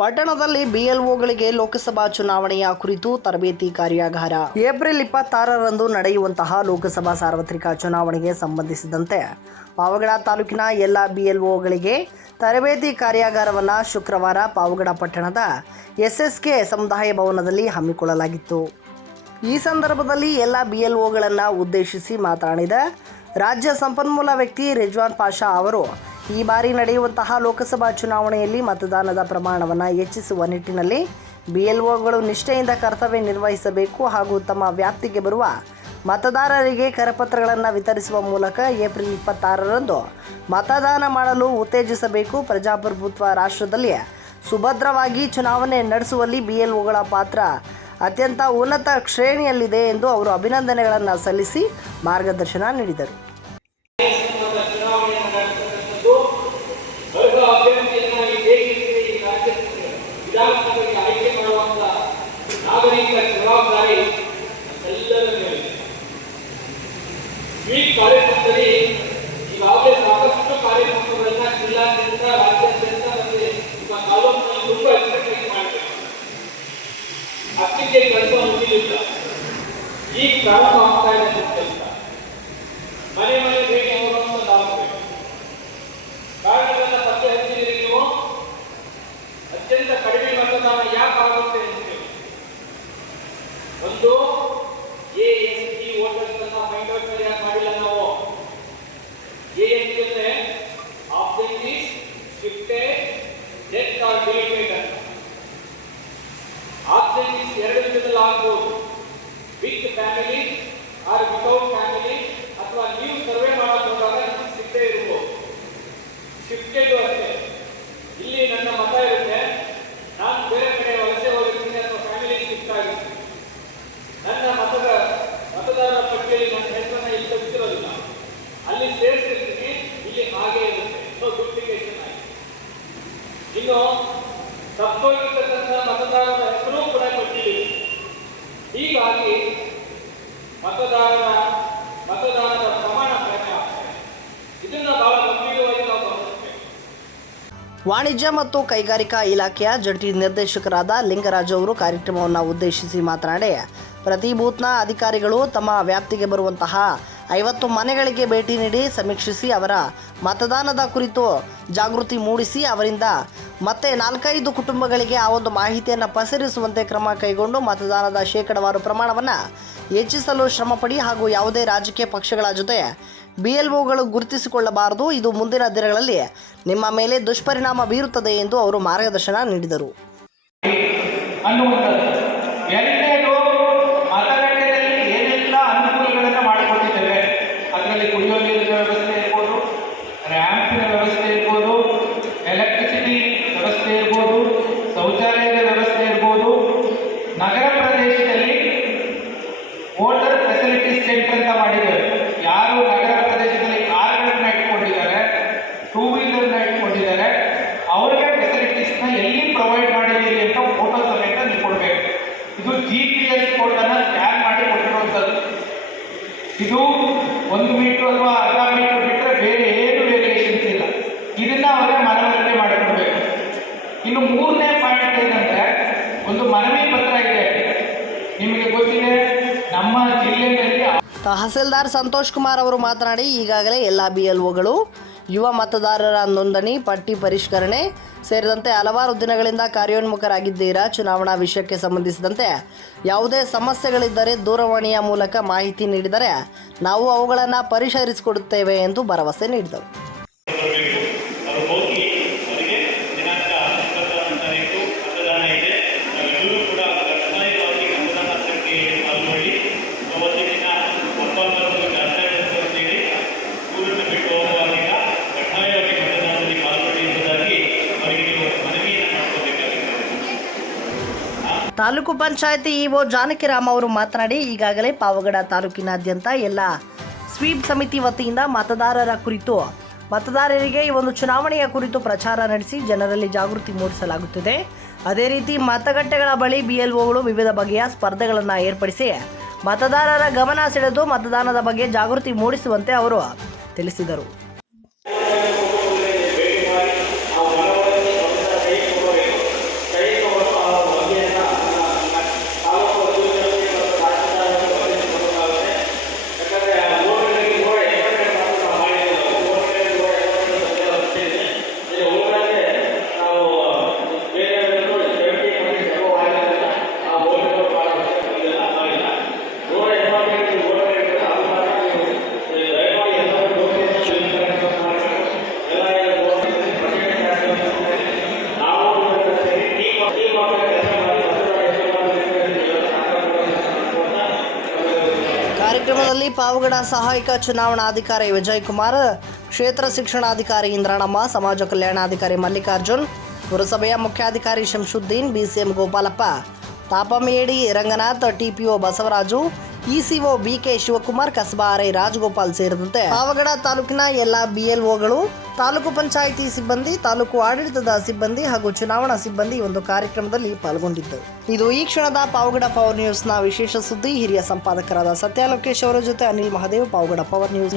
ಪಟ್ಟಣದಲ್ಲಿ ಬಿಎಲ್ಒಗಳಿಗೆ ಲೋಕಸಭಾ ಚುನಾವಣೆಯ ಕುರಿತು ತರಬೇತಿ ಕಾರ್ಯಾಗಾರ. ಏಪ್ರಿಲ್ ಇಪ್ಪತ್ತಾರರಂದು ನಡೆಯುವಂತಹ ಲೋಕಸಭಾ ಸಾರ್ವತ್ರಿಕ ಚುನಾವಣೆಗೆ ಸಂಬಂಧಿಸಿದಂತೆ ಪಾವಗಡ ತಾಲೂಕಿನ ಎಲ್ಲ ಬಿಎಲ್ಒಗಳಿಗೆ ತರಬೇತಿ ಕಾರ್ಯಾಗಾರವನ್ನು ಶುಕ್ರವಾರ ಪಾವಗಡ ಪಟ್ಟಣದ ಎಸ್ಎಸ್ಕೆ ಸಮುದಾಯ ಭವನದಲ್ಲಿ ಹಮ್ಮಿಕೊಳ್ಳಲಾಗಿತ್ತು. ಈ ಸಂದರ್ಭದಲ್ಲಿ ಎಲ್ಲ ಬಿಎಲ್ಒಗಳನ್ನು ಉದ್ದೇಶಿಸಿ ಮಾತನಾಡಿದ ರಾಜ್ಯ ಸಂಪನ್ಮೂಲ ವ್ಯಕ್ತಿ ರಿಜ್ವಾನ್ ಪಾಷಾ ಅವರು ಈ ಬಾರಿ ನಡೆಯುವಂತಹ ಲೋಕಸಭಾ ಚುನಾವಣೆಯಲ್ಲಿ ಮತದಾನದ ಪ್ರಮಾಣವನ್ನು ಹೆಚ್ಚಿಸುವ ನಿಟ್ಟಿನಲ್ಲಿ ಬಿಎಲ್ಒಗಳು ನಿಷ್ಠೆಯಿಂದ ಕರ್ತವ್ಯ ನಿರ್ವಹಿಸಬೇಕು ಹಾಗೂ ತಮ್ಮ ವ್ಯಾಪ್ತಿಗೆ ಬರುವ ಮತದಾರರಿಗೆ ಕರಪತ್ರಗಳನ್ನು ವಿತರಿಸುವ ಮೂಲಕ ಏಪ್ರಿಲ್ ಇಪ್ಪತ್ತಾರರಂದು ಮತದಾನ ಮಾಡಲು ಉತ್ತೇಜಿಸಬೇಕು. ಪ್ರಜಾಪ್ರಭುತ್ವ ರಾಷ್ಟ್ರದಲ್ಲಿ ಸುಭದ್ರವಾಗಿ ಚುನಾವಣೆ ನಡೆಸುವಲ್ಲಿ ಬಿಎಲ್ಒಗಳ ಪಾತ್ರ ಅತ್ಯಂತ ಉನ್ನತ ಶ್ರೇಣಿಯಲ್ಲಿದೆ ಎಂದು ಅವರು ಅಭಿನಂದನೆಗಳನ್ನು ಸಲ್ಲಿಸಿ ಮಾರ್ಗದರ್ಶನ ನೀಡಿದರು. ಎ ಎಸ್ ಟಿ ವೋಟರ್ಸ್ ಅನ್ನ ಫೈಂಡ್ ಔಟ್ ಸರಿಯಾಗಿ ಮಾಡಿಲ್ಲ ನಾವು ಎ ಎಸ್ ಟಿ ಅಂದ್ರೆ object is shifted death or deleted ಅಂತ ಆಬ್ಜೆಕ್ಟ್ ಈಸ್ ಎರಡು ವಿಧದಲ್ಲಿ ಆಗ್ಬೋದು with family or without family ಅಥವಾ ನೀವು ಸರ್ವೆ ಮಾಡಕ್ ಹೋದಾಗ ನಿಮ್ಗೆ ಸಿಗದೆ ಇರ್ಬೋದು ಶಿಫ್ಟೆಡ್ ಅಷ್ಟೇ ಸೊ ಡುಪ್ಲಿಕೇಶನ್ ಆಗಿದೆ ಇನ್ನು ತಪ್ಪೋಗಿರ್ತಕ್ಕಂಥ ಮತದಾರರ ಹೆಸರು ಕೂಡ ಕೊಟ್ಟಿದ್ದೀವಿ. ಹೀಗಾಗಿ ಮತದಾರರ, ಮತದಾನದ ಪ್ರಮಾಣ ಕಡಿಮೆ ಆಗ್ತದೆ ಇದನ್ನ ಬಹಳ ಗಂಭೀರವಾಗಿ ನಾವು ವಾಣಿಜ್ಯ ಮತ್ತು ಕೈಗಾರಿಕಾ ಇಲಾಖೆಯ ಜಂಟಿ ನಿರ್ದೇಶಕರಾದ ಲಿಂಗರಾಜ್ ಅವರು ಕಾರ್ಯಕ್ರಮವನ್ನು ಉದ್ದೇಶಿಸಿ ಮಾತನಾಡಿ, ಪ್ರತಿ ಬೂತ್ನ ಅಧಿಕಾರಿಗಳು ತಮ್ಮ ವ್ಯಾಪ್ತಿಗೆ ಬರುವಂತಹ ಐವತ್ತು ಮನೆಗಳಿಗೆ ಭೇಟಿ ನೀಡಿ ಸಮೀಕ್ಷಿಸಿ ಅವರ ಮತದಾನದ ಕುರಿತು ಜಾಗೃತಿ ಮೂಡಿಸಿ ಅವರಿಂದ ಮತ್ತೆ ನಾಲ್ಕೈದು ಕುಟುಂಬಗಳಿಗೆ ಆ ಒಂದು ಮಾಹಿತಿಯನ್ನು ಪಸರಿಸುವಂತೆ ಕ್ರಮ ಕೈಗೊಂಡು ಮತದಾನದ ಶೇಕಡವಾರು ಪ್ರಮಾಣವನ್ನು ಹೆಚ್ಚಿಸಲು ಶ್ರಮಪಡಿ ಹಾಗೂ ಯಾವುದೇ ರಾಜಕೀಯ ಪಕ್ಷಗಳ ಜೊತೆ ಬಿ ಎಲ್ ಒಗಳು ಗುರುತಿಸಿಕೊಳ್ಳಬಾರದು. ಇದು ಮುಂದಿನ ದಿನಗಳಲ್ಲಿ ನಿಮ್ಮ ಮೇಲೆ ದುಷ್ಪರಿಣಾಮ ಬೀರುತ್ತದೆ ಎಂದು ಅವರು ಮಾರ್ಗದರ್ಶನ ನೀಡಿದರು. ಇದು ಒಂದು ಮೀಟರ್ ಅಥವಾ ಅರ್ಧ ಮೀಟರ್ ಬಿಟ್ಟರೆ ಬೇರೆ ಏನು ವೇರಿಯೇಷನ್ಸ್ ಇಲ್ಲ. ಇದನ್ನ ಅವರೇ ಮನವರಿಕೆ ಮಾಡಿಕೊಡ್ಬೇಕು. ಇನ್ನು ಮೂರನೇ ಪಾಯಿಂಟ್ ಏನಂದ್ರೆ, ಒಂದು ಮನವಿ ಪತ್ರ ಇದೆ. ನಿಮಗೆ ಗೊತ್ತಿದೆ, ನಮ್ಮ ಜಿಲ್ಲೆಯಲ್ಲಿ ತಹಸೀಲ್ದಾರ್ ಸಂತೋಷ್ ಕುಮಾರ್ ಅವರು ಮಾತನಾಡಿ, ಈಗಾಗಲೇ ಎಲ್ಲ ಬಿಎಲ್ಒಗಳು ಯುವ ಮತದಾರರ ನೋಂದಣಿ, ಪಟ್ಟಿ ಪರಿಷ್ಕರಣೆ ಸೇರಿದಂತೆ ಹಲವಾರು ದಿನಗಳಿಂದ ಕಾರ್ಯೋನ್ಮುಖರಾಗಿದ್ದೀರಾ? ಚುನಾವಣಾ ವಿಷಯಕ್ಕೆ ಸಂಬಂಧಿಸಿದಂತೆ ಯಾವುದೇ ಸಮಸ್ಯೆಗಳಿದ್ದರೆ ದೂರವಾಣಿಯ ಮೂಲಕ ಮಾಹಿತಿ ನೀಡಿದರೆ ನಾವು ಅವುಗಳನ್ನು ಪರಿಹರಿಸಿಕೊಡುತ್ತೇವೆ ಎಂದು ಭರವಸೆ ನೀಡಿದರು. ತಾಲೂಕು ಪಂಚಾಯತಿ ಇಒ ಜಾನಕಿರಾಮ್ ಅವರು ಮಾತನಾಡಿ, ಈಗಾಗಲೇ ಪಾವಗಡ ತಾಲೂಕಿನಾದ್ಯಂತ ಎಲ್ಲ ಸ್ವೀಪ್ ಸಮಿತಿ ವತಿಯಿಂದ ಮತದಾರರ ಕುರಿತು, ಮತದಾರರಿಗೆ ಈ ಒಂದು ಚುನಾವಣೆಯ ಕುರಿತು ಪ್ರಚಾರ ನಡೆಸಿ ಜನರಲ್ಲಿ ಜಾಗೃತಿ ಮೂಡಿಸಲಾಗುತ್ತಿದೆ. ಅದೇ ರೀತಿ ಮತಗಟ್ಟೆಗಳ ಬಳಿ ಬಿಎಲ್ಒಗಳು ವಿವಿಧ ಬಗೆಯ ಸ್ಪರ್ಧೆಗಳನ್ನು ಏರ್ಪಡಿಸಿ ಮತದಾರರ ಗಮನ ಸೆಳೆದು ಮತದಾನದ ಬಗ್ಗೆ ಜಾಗೃತಿ ಮೂಡಿಸುವಂತೆ ಅವರು ತಿಳಿಸಿದರು. ಕಾರ್ಯಕ್ರಮದಲ್ಲಿ ಪಾವಗಡ ಸಹಾಯಕ ಚುನಾವಣಾಧಿಕಾರಿ ವಿಜಯ್ ಕುಮಾರ್ ಕ್ಷೇತ್ರ ಶಿಕ್ಷಣಾಧಿಕಾರಿ ಇಂದ್ರಾಣಮ್ಮ ಸಮಾಜ ಕಲ್ಯಾಣಾಧಿಕಾರಿ ಮಲ್ಲಿಕಾರ್ಜುನ್, ಪುರಸಭೆಯ ಮುಖ್ಯಾಧಿಕಾರಿ ಶಂಶುದ್ದೀನ್ ಬಿಸಿಎಂ ಗೋಪಾಲಪ್ಪ, ತಾಪಂ AD Ranganath, TPO Basavaraju ECO BK Shivakumar Kasaba RI Rajagopal ಸೇರಿದಂತೆ ಪಾವಗಡ ತಾಲೂಕಿನ ಎಲ್ಲಾ ಬಿಎಲ್ಒಗಳು, ತಾಲೂಕು ಪಂಚಾಯಿತಿ ಸಿಬ್ಬಂದಿ, ತಾಲೂಕು ಆಡಳಿತದ ಸಿಬ್ಬಂದಿ ಹಾಗೂ ಚುನಾವಣಾ ಸಿಬ್ಬಂದಿ ಒಂದು ಕಾರ್ಯಕ್ರಮದಲ್ಲಿ ಪಾಲ್ಗೊಂಡಿದ್ದರು. ಇದು ಈ ಕ್ಷಣದ ಪಾವಗಡ ಪವರ್ ನ್ಯೂಸ್ನ ವಿಶೇಷ ಸುದ್ದಿ. ಹಿರಿಯ ಸಂಪಾದಕರಾದ ಸತ್ಯ ಲೋಕೇಶ್ ಅವರ ಜೊತೆ ಅನಿಲ್ ಮಹದೇವ್, ಪಾವಗಡ ಪವರ್ ನ್ಯೂಸ್.